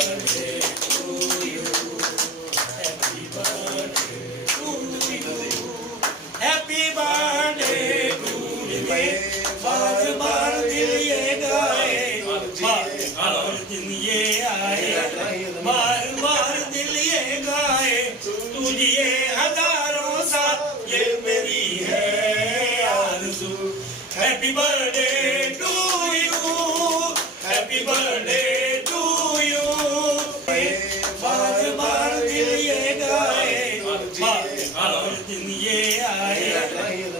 birthday to you. Happy birthday to you. Happy birthday to you. बार बार दिल ये गाए, बार दिन ये आए, बार बार दिल ये गाए, तुझे हजारों साल ये मेरी है आरज़ू. Happy birthday to you, happy birthday to you. बार बार दिल ये गाए, बार दिन ये आए,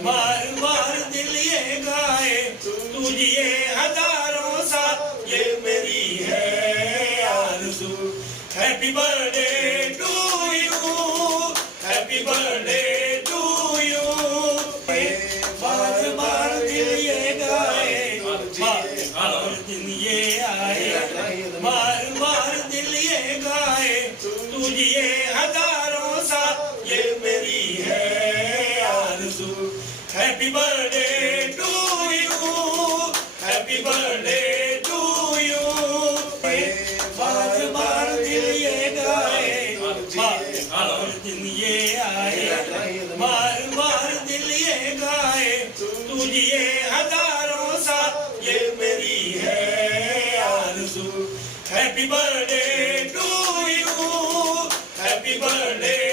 बार बार दिल ये गाए, तुझे हजारों साल ये मेरी है आरज़ू. Happy birthday to you, happy birthday to you. बार बार दिल ये गाए, बार दिन ये आए, बार बार दिल ये गाए, तुझे हजारों साल ये मेरी है आरज़ू. Happy birthday to you, happy birthday to you. बार बार दिल ये गाए, बार दिन ये आए, बार बार दिल ये गाए, तुझे हजारों साल ये मेरी है आरज़ू. Happy birthday to you, happy birthday